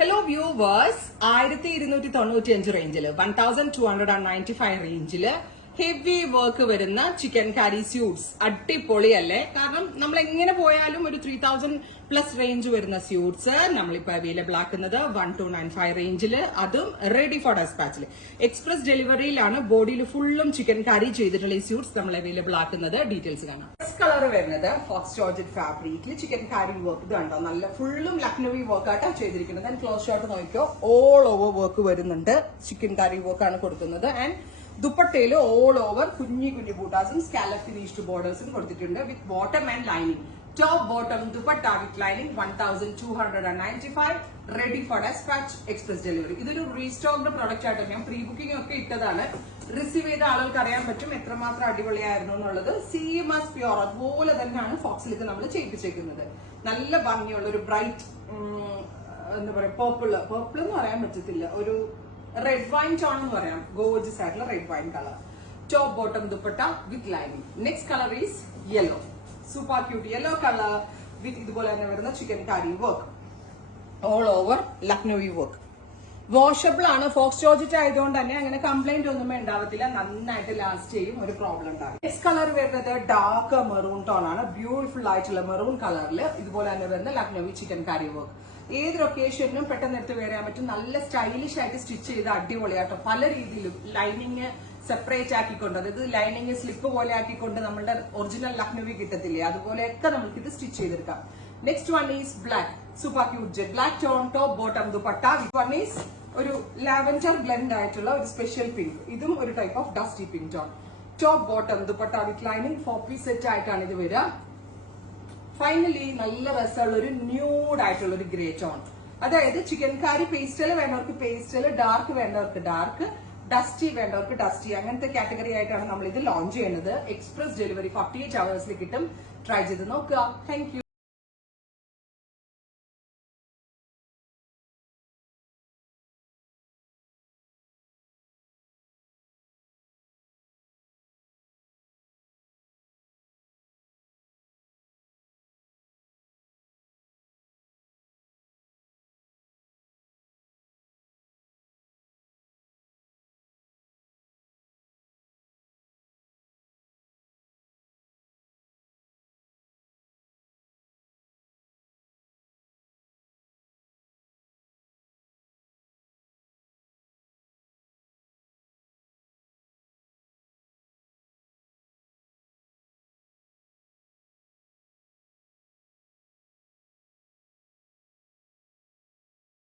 Hello viewers, 1295 റേഞ്ചില് 1295 റേഞ്ചില് heavy work വരുന്ന chicken കറി suites അടിപൊളിയല്ലേ? കാരണം നമ്മൾ എങ്ങനെ പോയാലും ഒരു 3000+ റേഞ്ച് വരുന്ന സ്യൂട്ട്സ് നമ്മളിപ്പോ അവൈലബിൾ ആക്കുന്നത് 1295 റേഞ്ചില്, അതും റെഡി ഫോർ ഡെസ്പാച്ചില്. എക്സ്പ്രസ് ഡെലിവറിയിലാണ് ബോഡിയിൽ ഫുള്ളും ചിക്കൻ കറി ചെയ്തിട്ടുള്ള ഈ സ്യൂട്ട്സ് നമ്മൾ അവൈലബിൾ ആക്കുന്നത്. ഡീറ്റെയിൽസ് കാണാം. ഫസ്റ്റ് കളർ വരുന്നത് ഫോക്സ് ജോർജറ്റ് ഫാബ്രിക്കിൽ ചിക്കൻ കറി വർക്ക്. ഇത് കണ്ടോ, നല്ല ഫുള്ളും ലക്നവി വർക്ക് ആയിട്ടാണ് ചെയ്തിരിക്കുന്നത്. ആൻഡ് ക്ലോസ് ഷോട്ട് നോക്കിയോ, ഓൾ ഓവർ വർക്ക് വരുന്നുണ്ട്. ചിക്കൻ കറി വർക്ക് ആണ് കൊടുക്കുന്നത്. ആൻഡ് ദുപ്പട്ടയില് ഓൾ ഓവർ കുഞ്ഞി കുഞ്ഞി ബൂട്ടാസും സ്കാലപ്പ് ഫിനിഷ്ഡ് ബോർഡേഴ്സും കൊടുത്തിട്ടുണ്ട് with bottom and lining. Top bottom dupatta with lining 1295, ready for dispatch, express delivery. ഇതൊരു റീസ്റ്റോക്ഡ് പ്രൊഡക്റ്റ് ആയിട്ട് ഞാൻ പ്രീ ബുക്കിംഗ് ഒക്കെ ഇട്ടതാണ്. റിസീവ് ചെയ്ത ആളുകൾക്ക് അറിയാൻ പറ്റും എത്രമാത്രം അടിപൊളിയായിരുന്നു എന്നുള്ളത്. CMS പ്യോർ അതുപോലെ തന്നെയാണ് ഫോക്സിലേക്ക് നമ്മൾ ചെയ്യിപ്പിച്ചേക്കുന്നത്. നല്ല ഭംഗിയുള്ള ഒരു ബ്രൈറ്റ് എന്താ പറയാ, പേർപ്പിൾ എന്ന് പറയാൻ പറ്റത്തില്ല, ഒരു റെഡ് വൈൻ ടോൺ എന്ന് പറയാം. ഗോർജിയസ് ആയിട്ടുള്ള red wine colour. Top bottom dupatta with lining. Next colour is yellow. Super cute yellow colour with ഇതുപോലെ തന്നെ വരുന്ന chikankari work. All over Lucknowi work. Washable ആണ്. ഫോക്സ് ജോർജറ്റ് ആയതുകൊണ്ട് തന്നെ അങ്ങനെ കംപ്ലൈന്റ് ഒന്നും ഉണ്ടാവത്തില്ല. നന്നായിട്ട് ലാസ്റ്റ് ചെയ്യും, ഒരു പ്രോബ്ലം ഉണ്ടാകും. നെക്സ്റ്റ് കളർ വരുന്നത് ഡാർക്ക് മെറൂൺ ടോൺ ആണ്. ബ്യൂട്ടിഫുൾ ആയിട്ടുള്ള മെറൂൺ കളറിൽ ഇതുപോലെ തന്നെ വരുന്ന ലക്നവി ചിക്കൻ കറി വർക്ക്. ഏതൊരു ഒക്കേഷനും പെട്ടെന്ന് എടുത്ത് വേറാൻ പറ്റും. നല്ല സ്റ്റൈലിഷ് ആയിട്ട് സ്റ്റിച്ച് ചെയ്ത് അടിപൊളിയാട്ടോ. പല രീതിയിലും ലൈനിങ് സെപ്പറേറ്റ് ആക്കിക്കൊണ്ട്, അതായത് ലൈനിങ് സ്ലിപ്പ് പോലെ ആക്കിക്കൊണ്ട് നമ്മളുടെ ഒറിജിനൽ ലക്നവി കിട്ടത്തില്ലേ, അതുപോലെയൊക്കെ നമുക്ക് ഇത് സ്റ്റിച്ച് ചെയ്തെടുക്കാം. Next one is black. Super cute jet black tone. Top bottom dupatta. One is ഒരു ലാവൻഡർ ബ്ലെൻഡ് ആയിട്ടുള്ള ഒരു സ്പെഷ്യൽ പിങ്ക്. ഇതും ഒരു type of dusty pink tone. Top bottom dupatta with lining 4-piece set ആയിട്ടാണ് ഇത് വരിക. ഫൈനലി നല്ല രസമുള്ള ഒരു ന്യൂഡ് ആയിട്ടുള്ള ഒരു ഗ്രേ ടോൺ. അതായത് ചിക്കൻ കറി പേസ്റ്റൽ വേണ്ടവർക്ക് പേസ്റ്റൽ, ഡാർക്ക് വേണ്ടവർക്ക് ഡാർക്ക്, ഡസ്റ്റി വേണ്ടവർക്ക് ഡസ്റ്റി, അങ്ങനത്തെ കാറ്റഗറി ആയിട്ടാണ് നമ്മൾ ഇത് ലോഞ്ച് ചെയ്യുന്നത്. എക്സ്പ്രസ് ഡെലിവറി 48 hours കിട്ടും. ട്രൈ ചെയ്ത് നോക്കുക. Thank you.